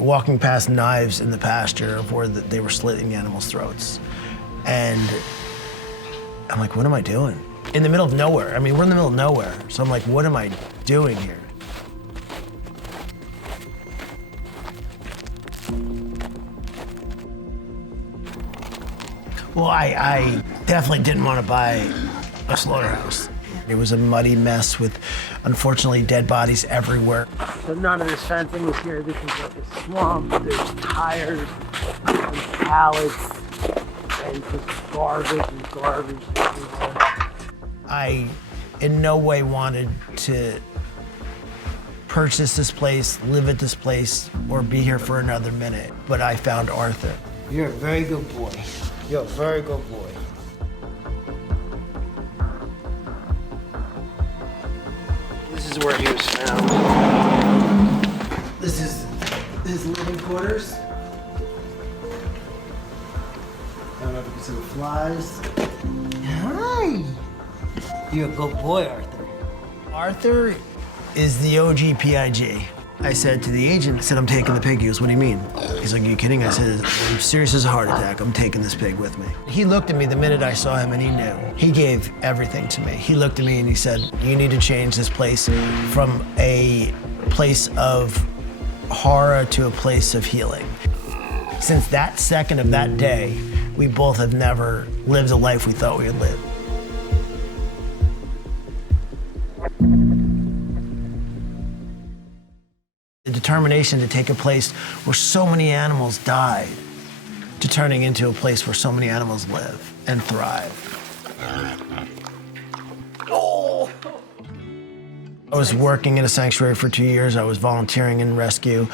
walking past knives in the pasture of where they were slitting animals' throats. And I'm like, what am I doing? In the middle of nowhere. I mean, we're in the middle of nowhere. So I'm like, what am I doing here? Well, I definitely didn't want to buy a slaughterhouse. It was a muddy mess with, unfortunately, dead bodies everywhere. So none of this fencing was here. This is like a swamp. There's tires and pallets and just garbage and garbage everywhere. I in no way wanted to purchase this place, live at this place, or be here for another minute. But I found Arthur. You're a very good boy. You're a very good boy. This is where he was found. This is his living quarters. I don't know if you can see the flies. Hi! You're a good boy, Arthur. Arthur is the OG PIG. I said to the agent, I said, I'm taking the pig. He goes, what do you mean? He's like, are you kidding? I said, I'm serious as a heart attack. I'm taking this pig with me. He looked at me the minute I saw him and he knew. He gave everything to me. He looked at me and he said, you need to change this place from a place of horror to a place of healing. Since that second of that day, we both have never lived the life we thought we would live. The determination to take a place where so many animals died to turning into a place where so many animals live and thrive. Oh. I was working in a sanctuary for 2 years. I was volunteering in rescue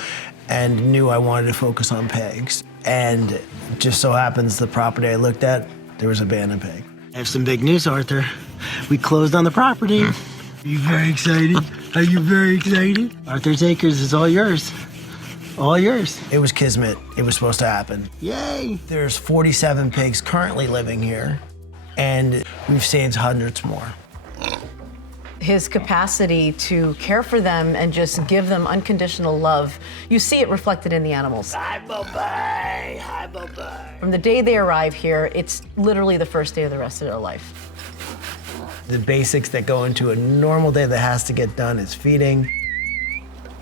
and knew I wanted to focus on pigs. And just so happens the property I looked at, there was an abandoned pig. I have some big news, Arthur. We closed on the property. Are you very excited? Are you very excited? Arthur's Acres is all yours. All yours. It was kismet. It was supposed to happen. Yay! There's 47 pigs currently living here, and we've saved hundreds more. His capacity to care for them and just give them unconditional love, you see it reflected in the animals. Hi, Bye-bye. Hi, Bye-bye. From the day they arrive here, it's literally the first day of the rest of their life. The basics that go into a normal day that has to get done is feeding,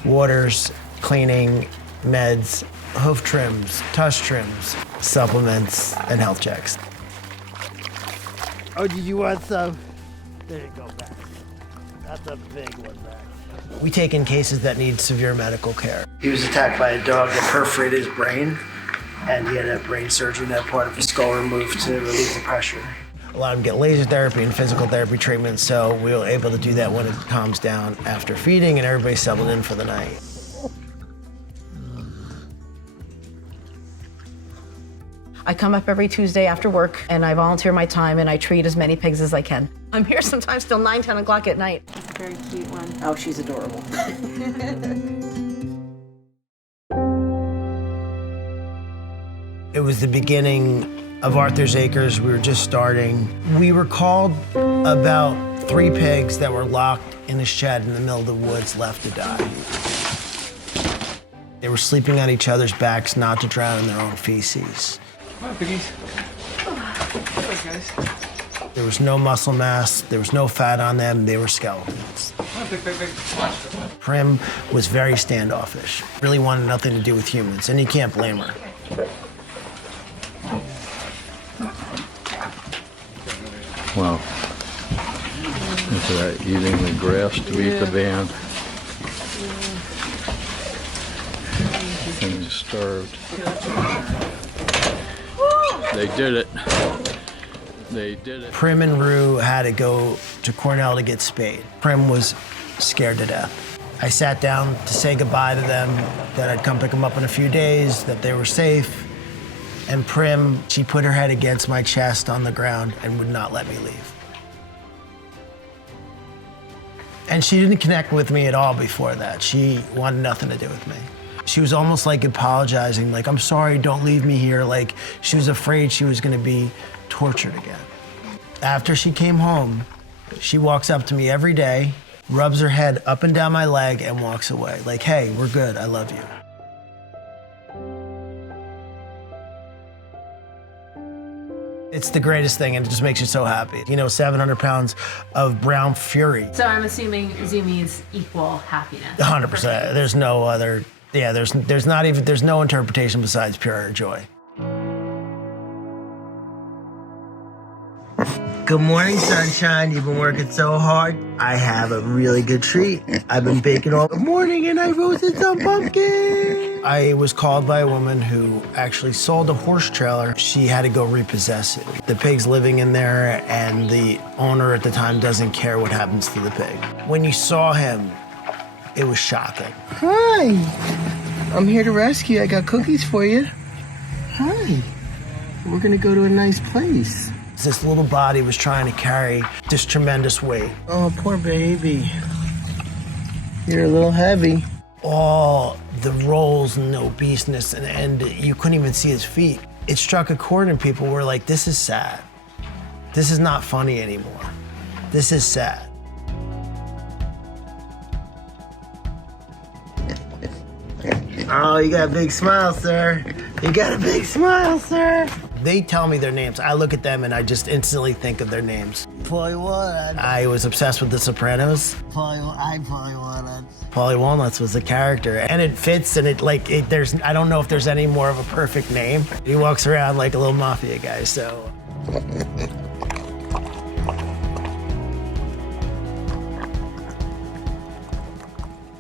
waters, cleaning, meds, hoof trims, tush trims, supplements, and health checks. Oh, did you want some? There you go, back. That's a big one back. We take in cases that need severe medical care. He was attacked by a dog that perforated his brain, and he had to have brain surgery and had part of his skull removed to relieve the pressure. A lot of them get laser therapy and physical therapy treatment, so we were able to do that when it calms down after feeding and everybody's settled in for the night. I come up every Tuesday after work and I volunteer my time and I treat as many pigs as I can. I'm here sometimes till 9, 10 o'clock at night. That's a very cute one. Oh, she's adorable. It was the beginning of Arthur's Acres. We were just starting. We were called about 3 pigs that were locked in a shed in the middle of the woods, left to die. They were sleeping on each other's backs not to drown in their own feces. Come on, piggies. Hey, guys. There was no muscle mass, there was no fat on them, they were skeletons. Come on, big. Watch. Prim was very standoffish, really wanted nothing to do with humans, and you can't blame her. Wow. Look at that, eating the grass to eat the band. Thing is starved. They did it. They did it. Prim and Rue had to go to Cornell to get spayed. Prim was scared to death. I sat down to say goodbye to them, that I'd come pick them up in a few days, that they were safe. And Prim, she put her head against my chest on the ground and would not let me leave. And she didn't connect with me at all before that. She wanted nothing to do with me. She was almost like apologizing, like, I'm sorry, don't leave me here. Like, she was afraid she was gonna be tortured again. After she came home, she walks up to me every day, rubs her head up and down my leg and walks away. Like, hey, we're good, I love you. It's the greatest thing, and it just makes you so happy. 700 pounds of brown fury. So I'm assuming zoo means equal happiness. 100%. There's no other, there's no interpretation besides pure joy. Good morning, sunshine. You've been working so hard. I have a really good treat. I've been baking all morning and I roasted some pumpkin. I was called by a woman who actually sold a horse trailer. She had to go repossess it. The pig's living in there and the owner at the time doesn't care what happens to the pig. When you saw him, it was shocking. Hi, I'm here to rescue. I got cookies for you. Hi, we're gonna go to a nice place. This little body was trying to carry this tremendous weight. Oh, poor baby. You're a little heavy. All the rolls and the obeseness, and you couldn't even see his feet. It struck a chord and people were like, this is sad. This is not funny anymore. This is sad. Oh, you got a big smile, sir. You got a big smile, sir. They tell me their names. I look at them and I just instantly think of their names. Paulie Walnuts. I was obsessed with The Sopranos. Paulie Walnuts. Paulie Walnuts was the character, and it fits. And I don't know if there's any more of a perfect name. He walks around like a little mafia guy. So.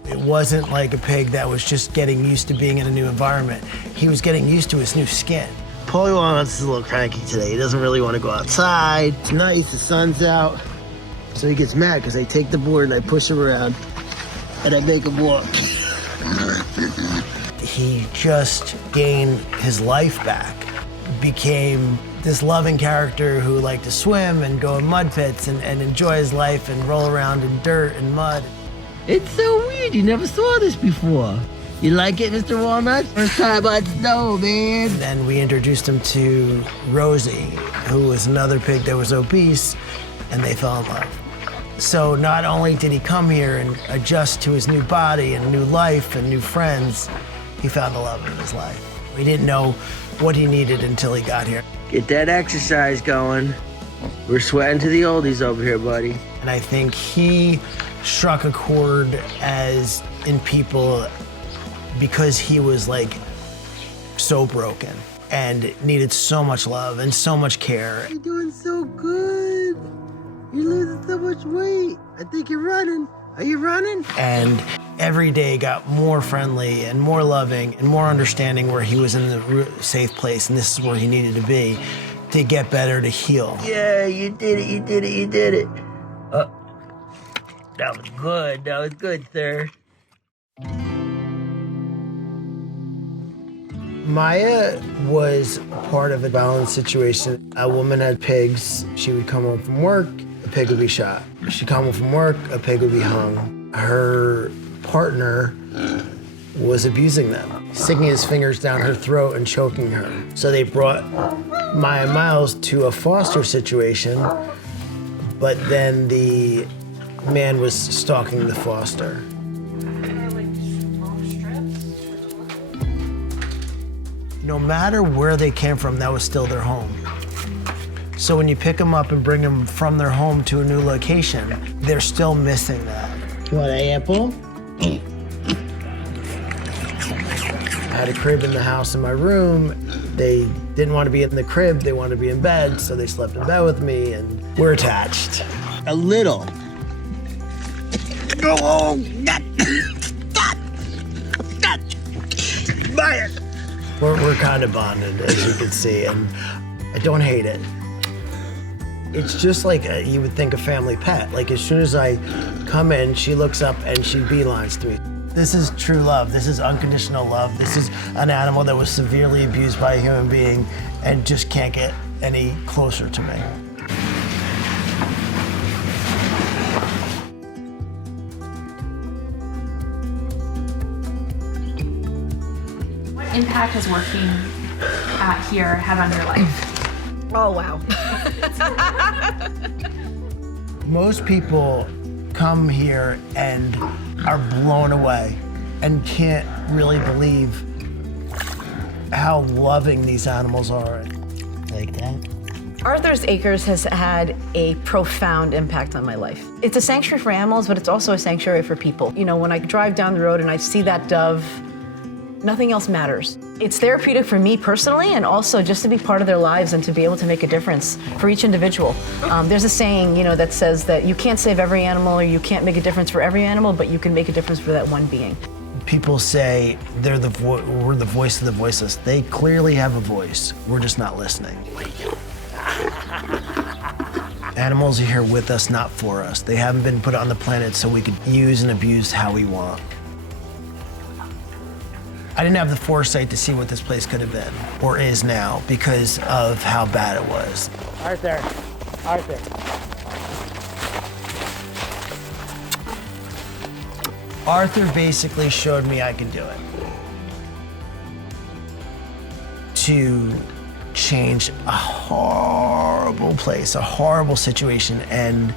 It wasn't like a pig that was just getting used to being in a new environment. He was getting used to his new skin. Paulie Walnuts is a little cranky today. He doesn't really want to go outside. It's nice, the sun's out. So he gets mad because I take the board and I push him around and I make him walk. He just gained his life back. Became this loving character who liked to swim and go in mud pits and enjoy his life and roll around in dirt and mud. It's so weird, you never saw this before. You like it, Mr. Walnut? First time on snow, man. Then we introduced him to Rosie, who was another pig that was obese, and they fell in love. So not only did he come here and adjust to his new body and new life and new friends, he found the love of his life. We didn't know what he needed until he got here. Get that exercise going. We're sweating to the oldies over here, buddy. And I think he struck a chord as in people because he was like so broken and needed so much love and so much care. You're doing so good. You're losing so much weight. I think you're running. Are you running? And every day got more friendly and more loving and more understanding where he was in the safe place and this is where he needed to be to get better, to heal. Yeah, you did it, you did it, you did it. That was good. That was good, sir. Maya was part of a violent situation. A woman had pigs. She would come home from work, a pig would be shot. She'd come home from work, a pig would be hung. Her partner was abusing them, sticking his fingers down her throat and choking her. So they brought Maya Miles to a foster situation, but then the man was stalking the foster. No matter where they came from, that was still their home. So when you pick them up and bring them from their home to a new location, they're still missing that. You want an apple? I had a crib in the house in my room. They didn't want to be in the crib, they wanted to be in bed, so they slept in bed with me, and we're attached. A little. Oh, Maya! We're kind of bonded, as you can see, and I don't hate it. It's just like you would think a family pet. Like as soon as I come in, she looks up and she beelines to me. This is true love. This is unconditional love. This is an animal that was severely abused by a human being and just can't get any closer to me. Impact has working out here had on your life? Oh, wow. Most people come here and are blown away and can't really believe how loving these animals are. Like that? Arthur's Acres has had a profound impact on my life. It's a sanctuary for animals, but it's also a sanctuary for people. You know, when I drive down the road and I see that dove, nothing else matters. It's therapeutic for me personally, and also just to be part of their lives and to be able to make a difference for each individual. There's a saying, you know, that says that you can't save every animal or you can't make a difference for every animal, but you can make a difference for that one being. People say we're the voice of the voiceless. They clearly have a voice. We're just not listening. Animals are here with us, not for us. They haven't been put on the planet so we could use and abuse how we want. I didn't have the foresight to see what this place could have been, or is now, because of how bad it was. Arthur. Arthur basically showed me I could do it. To change a horrible place, a horrible situation, and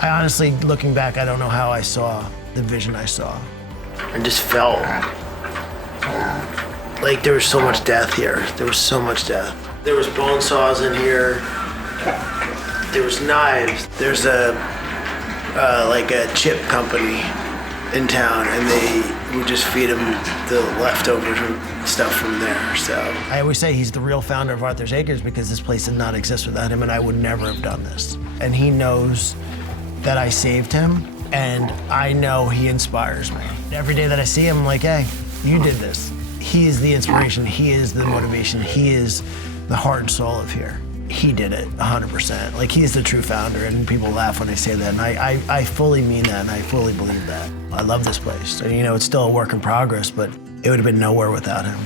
I honestly, looking back, I don't know how I saw the vision I saw. I just felt like there was so much death here. There was so much death. There was bone saws in here. There was knives. There's like a chip company in town, and they would just feed him the leftover stuff from there. So I always say he's the real founder of Arthur's Acres because this place did not exist without him, and I would never have done this. And he knows that I saved him, and I know he inspires me. Every day that I see him, I'm like, hey, you did this. He is the inspiration. He is the motivation. He is the heart and soul of here. He did it 100%. Like, he's the true founder, and people laugh when I say that, and I fully mean that, and I fully believe that. I love this place. So, you know, it's still a work in progress, but it would have been nowhere without him.